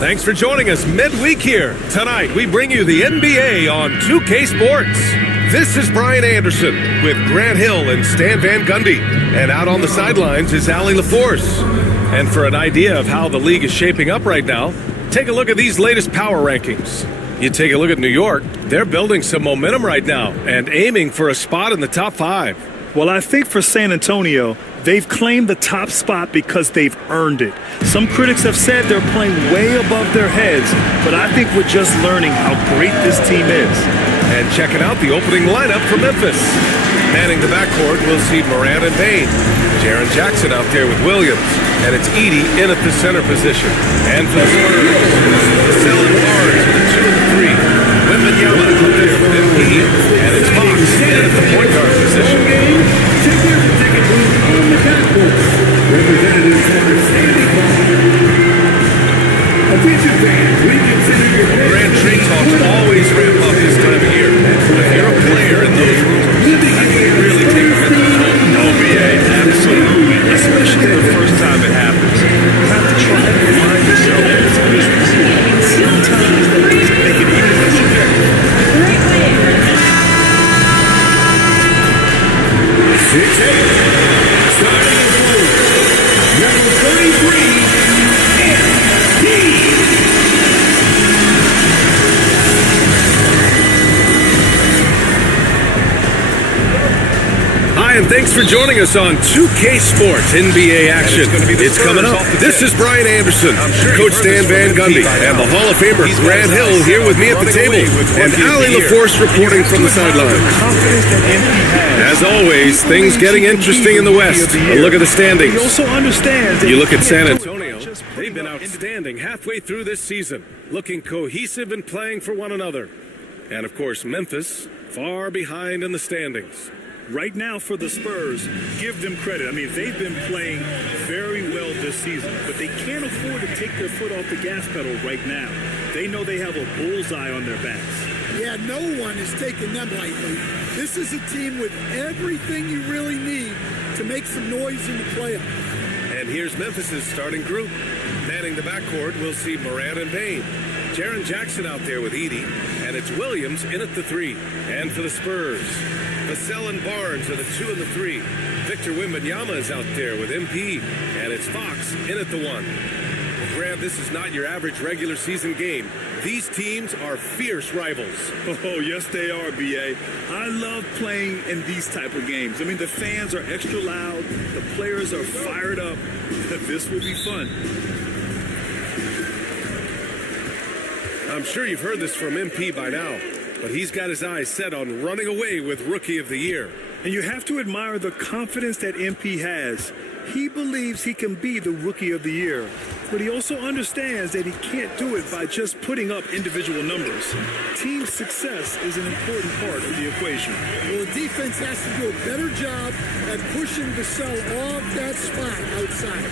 Thanks for joining us midweek here. Tonight, we bring you the NBA on 2K Sports. This is Brian Anderson with Grant Hill and Stan Van Gundy. And out on the sidelines is Allie LaForce. And for an idea of how the league is shaping up right now, take a look at these latest power rankings. You take a look at New York, they're building some momentum right now and aiming for a spot in the top 5. Well, I think for San Antonio, they've claimed the top spot because they've earned it. Some critics have said they're playing way above their heads, but I think we're just learning how great this team is. And checking out the opening lineup for Memphis. Manning the backcourt, we'll see Morant and Bane. Jaren Jackson out there with Williams. And it's Edey in at the center position. And for the Spurs, Selling Barnes with the 2 and the 3. Wembanyama up there with MP. And it's Fox in at the point guard position. Representative for Sandy Attention fans, we consider your Grand Tree Talks always ramp up this time of year. If you're a player in those rooms, I think you really take a bit of time. OBA, absolutely. Especially the first time it happens. You have to try to remind yourself that it's business. Sometimes that doesn't make it even as you get. Great win. 6-8. Starting at number 33, MP. Hi, and thanks for joining us on 2K Sports NBA action. It's coming up. This is Brian Anderson, Coach Stan Van Gundy, and the Hall of Famer Grant Hill here with me at the table, and Allie LaForce reporting from the sideline. As always, things getting interesting in the West. A look at the standings. You look at San Antonio. They've been outstanding halfway through this season, looking cohesive and playing for one another. And of course, Memphis, far behind in the standings. Right now for the Spurs, give them credit. I mean, they've been playing very well this season, but they can't afford to take their foot off the gas pedal right now. They know they have a bullseye on their backs. Yeah, no one is taking them lightly. This is a team with everything you really need to make some noise in the playoffs. And here's Memphis's starting group. Manning the backcourt, we'll see Morant and Bane. Jaren Jackson out there with Edey, and it's Williams in at the 3. And for the Spurs, Vassell and Barnes are the 2 and the 3. Victor Wembanyama is out there with MP, and it's Fox in at the 1. Well, Grant, this is not your average regular season game. These teams are fierce rivals. Oh, yes, they are, B.A. I love playing in these type of games. I mean, the fans are extra loud. The players are fired up. This will be fun. I'm sure you've heard this from MP by now, but he's got his eyes set on running away with Rookie of the Year. And you have to admire the confidence that MP has. He believes he can be the Rookie of the Year, but he also understands that he can't do it by just putting up individual numbers. Team success is an important part of the equation. Well, the defense has to do a better job at pushing Vassell off that spot outside.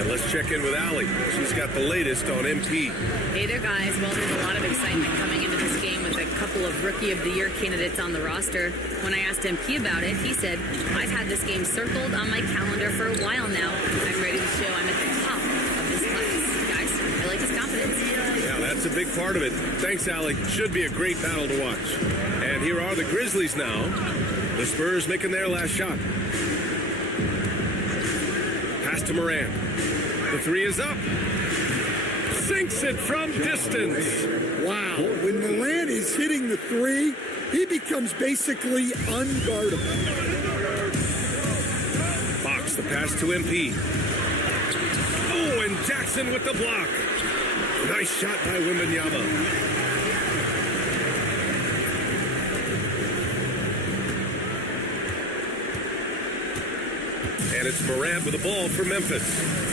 And let's check in with Allie. She's got the latest on MP. Hey there, guys. Well, there's a lot of excitement coming into this game with a couple of Rookie of the Year candidates on the roster. When I asked MP about it, he said, I've had this game circled on my calendar for a while now. I'm ready to show I'm at the top of this class. Guys, I like his confidence. Yeah, that's a big part of it. Thanks, Allie. Should be a great battle to watch. And here are the Grizzlies now. The Spurs making their last shot. Pass to Morant. The 3 is up. Sinks it from distance. Wow. When Morant is hitting the 3, he becomes basically unguardable. Fox, the pass to MP. Oh, and Jackson with the block. Nice shot by Wembanyama. And it's Morant with the ball for Memphis.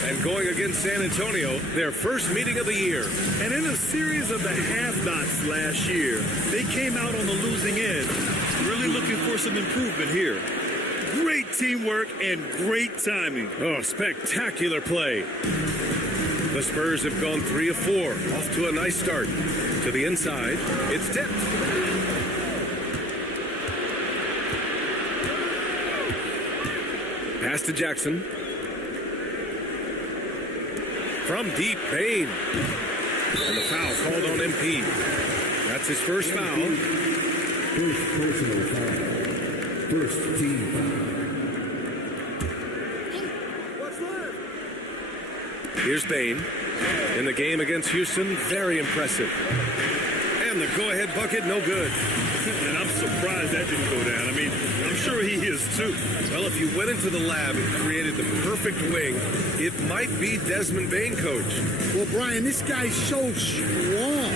And going against San Antonio, their first meeting of the year. And in a series of the have-nots last year, they came out on the losing end. Really looking for some improvement here. Great teamwork and great timing. Oh, spectacular play. The Spurs have gone 3 of 4, off to a nice start. To the inside, it's tipped. Pass to Jackson. From deep, Bane. And the foul called on MP. That's his first foul. First personal foul. First team foul. Here's Bane. In the game against Houston, very impressive. And the go-ahead bucket, no good. And I'm surprised that didn't go down. I mean, I'm sure he is too. Well, if you went into the lab and created the perfect wing, it might be Desmond Bane, coach. Well, Brian, this guy's so strong.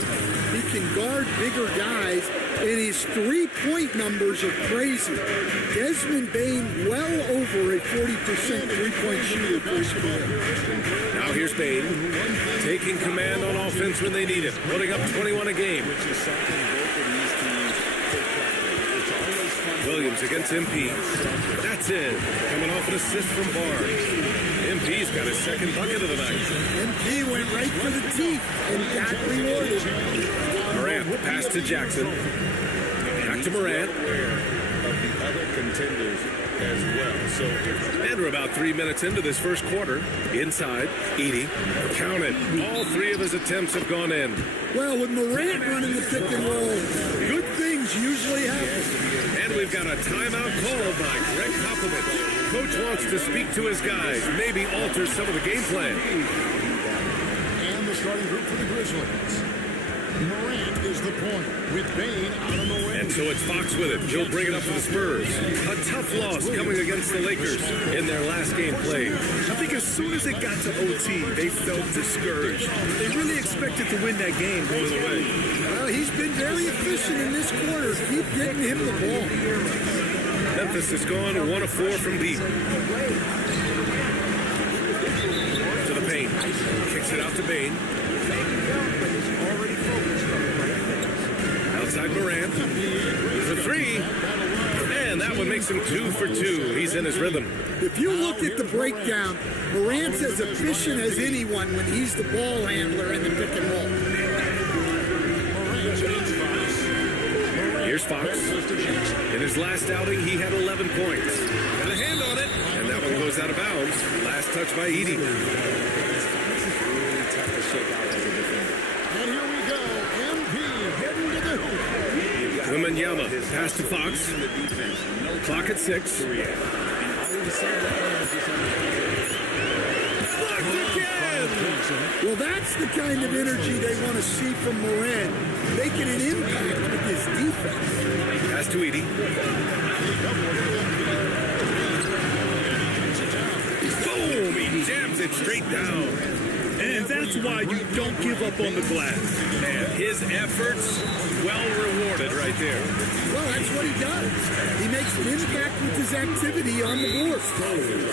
He can guard bigger guys, and his three-point numbers are crazy. Desmond Bane, well over a 40% three-point shooter for his career. Now here's Bane, taking command on offense when they need it, putting up 21 a game. Williams against MP. That's it. Coming off an assist from Barnes. MP's got his second bucket of the night. MP went right for the teeth and got rewarded. Morant, the pass to Jackson. Back to Morant. Of the other contenders as well. And we're about 3 minutes into this first quarter. Inside, Edie. Count it. All 3 of his attempts have gone in. Well, with Morant running the pick and roll, good things usually happen. And we've got a timeout called by Greg Popovich. Coach wants to speak to his guys, maybe alter some of the game plan. And the starting group for the Grizzlies. Morant is the point with Bane out on the wing. And so it's Fox with it. He'll bring it up to the Spurs. A tough loss coming against the Lakers in their last game played. I think as soon as it got to OT, they felt discouraged. They really expected to win that game going away. Well, he's been very efficient in this quarter. Keep getting him the ball. Memphis has gone 1 of 4 from deep. To the paint. Kicks it out to Bane. Outside Morant. For 3. And that one makes him 2 for 2. He's in his rhythm. If you look at the breakdown, Morant's as efficient as anyone when he's the ball handler in the pick and roll. Here's Fox. In his last outing, he had 11 points. Got a hand on it, and that one goes out of bounds. Last touch by Edie. And here we go. MP heading to the hoop. Wembanyama, pass to Fox. Clock at 6. Blocked again! Well, that's the kind of energy they want to see from Morant, making an impact with his defense. Pass to Edie. Boom! He jams it straight down. And that's why you don't give up on the glass. And his efforts, well rewarded right there. Well, that's what he does. He makes an impact with his activity on the board.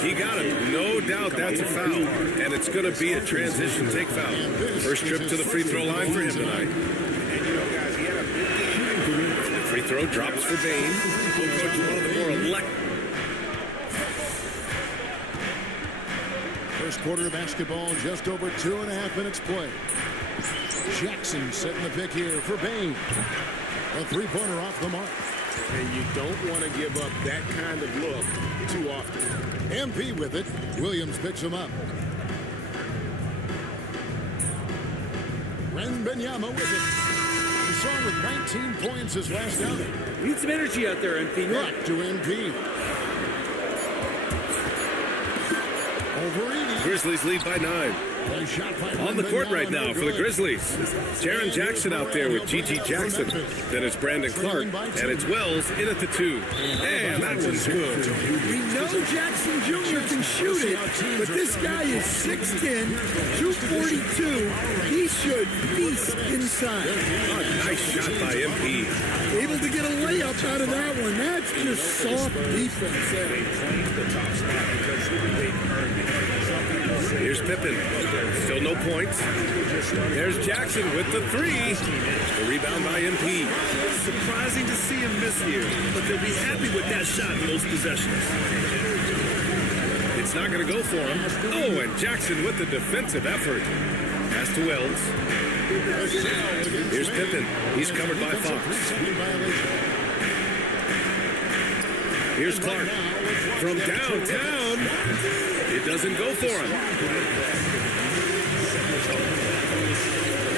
He got him. No doubt that's a foul. And it's going to be a transition take foul. First trip to the free throw line for him tonight. Free throw drops for Bane. Coach, one of the more electric. First quarter of basketball, just over 2.5 minutes played. Jackson setting the pick here for Bane. A three-pointer off the mark. And you don't want to give up that kind of look too often. MP with it. Williams picks him up. Wembanyama with it. He saw him with 19 points his last outing. Need some energy out there, MP. Back to MP. Over Edie. Grizzlies lead by 9. On the court right now for the Grizzlies. Jaren Jackson out there with G.G. Jackson. Then it's Brandon Clark. And it's Wells in at the 2. And that one's good. We know Jackson Jr. can shoot it, but this guy is 6'10", 242. He should feast inside. A nice shot by MP. Able to get a layup out of that one. That's just soft defense there. Here's Pippen. Still no points. There's Jackson with the 3. The rebound by MP. Surprising to see him miss here, but they'll be happy with that shot most possessions. It's not going to go for him. Oh, and Jackson with the defensive effort. Pass to Wells. Here's Pippen. He's covered by Fox. Here's Clark. From downtown. It doesn't go for him.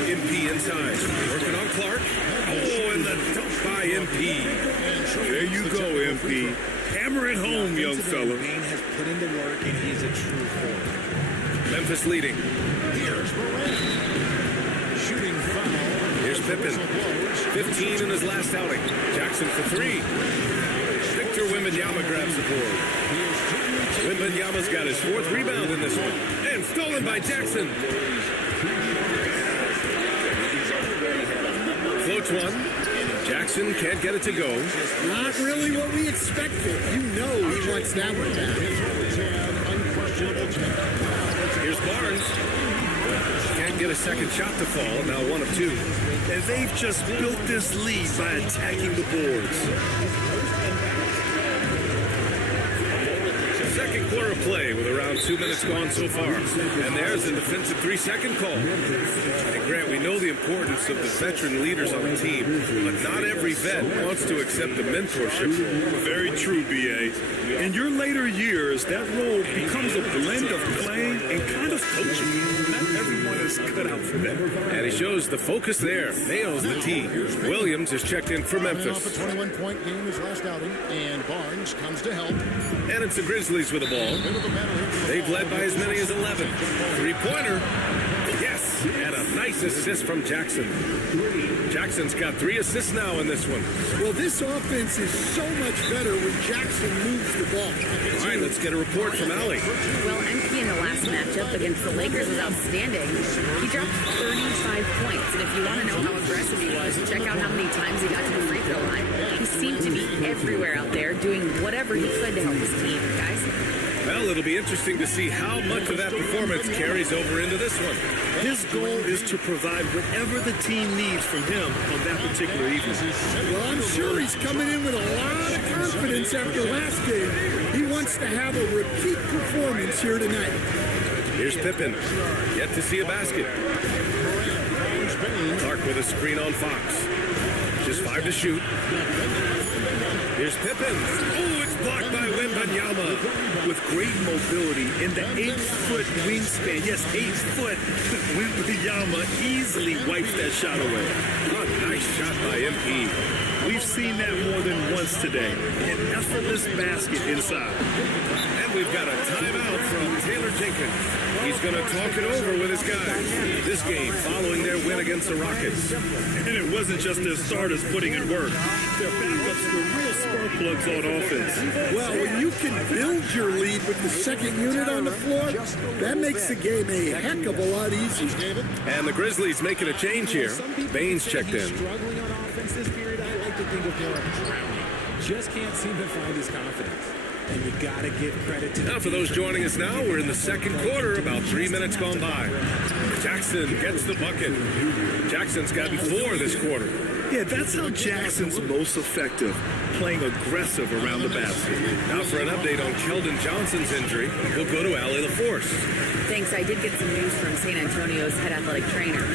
MP inside. Working on Clark. Oh, and the dunk by MP. There you go, MP. Hammer it home, young fella. Bain has put in the work, and he's a true forward. Memphis leading. Here's Morant. Shooting foul. Here's Pippen. 15 in his last outing. Jackson for three. Victor Wembanyama grabs the board. Wembanyama's got his fourth rebound in this one. And stolen by Jackson. Floats one. Jackson can't get it to go. Not really what we expected. You know he wants that one back. Here's Barnes. Can't get a second shot to fall. Now 1 of 2. And they've just built this lead by attacking the boards. Second quarter play with around 2 minutes gone so far. And there's a defensive 3-second call. And Grant, we know the importance of the veteran leaders on the team, but not every vet wants to accept the mentorship role. Very true, B.A. In your later years, that role becomes a blend of playing and kind of coaching. Not everyone is cut out for that. And he shows the focus there. Nails the tee. Williams is checked in for Coming Memphis. off a 21-point game his last outing, and Barnes comes to help. And it's the Grizzlies with the ball. They've led by as many as 11. Three-pointer. Yes, and a nice assist from Jackson. Jackson's got 3 assists now in this one. Well, this offense is so much better when Jackson moves the ball. All right, let's get a report from Allie. Well, MP in the last matchup against the Lakers was outstanding. He dropped 35 points, and if you want to know how aggressive he was, check out how many times he got to the free throw line. He seemed to be everywhere out there, doing whatever he could to help his team, guys. Well, it'll be interesting to see how much of that performance carries over into this one. His goal is to provide whatever the team needs from him on that particular evening. Well, I'm sure he's coming in with a lot of confidence after last game. He wants to have a repeat performance here tonight. Here's Pippen. Yet to see a basket. Clark with a screen on Fox. Just 5 to shoot. Here's Pippen. Oh, it's blocked by Wembanyama. With great mobility and the 8-foot wingspan. Yes, 8 foot. Wembanyama easily wipes that shot away. A nice shot by MP. We've seen that more than once today. An effortless basket inside. And we've got a timeout from Taylor Jenkins. He's going to talk it over with his guys. This game following their win against the Rockets. And it wasn't just their starters putting in work. Their backups were real spark plugs on offense. Well, when you can build your lead with the second unit on the floor, that makes the game a heck of a lot easier. And the Grizzlies making a change here. Baines checked in. Struggling on offense this period, I like to think of more drowning. Just can't seem to find his confidence. And you gotta give credit to. Now, for those joining us now, we're in the second quarter, about 3 minutes gone by. Jackson gets the bucket. Jackson's gotten 4 this quarter. Yeah, that's how Jackson's most effective, playing aggressive around the basket. Now for an update on Keldon Johnson's injury, we'll go to Allie LaForce. Thanks. I did get some news from San Antonio's head athletic trainer.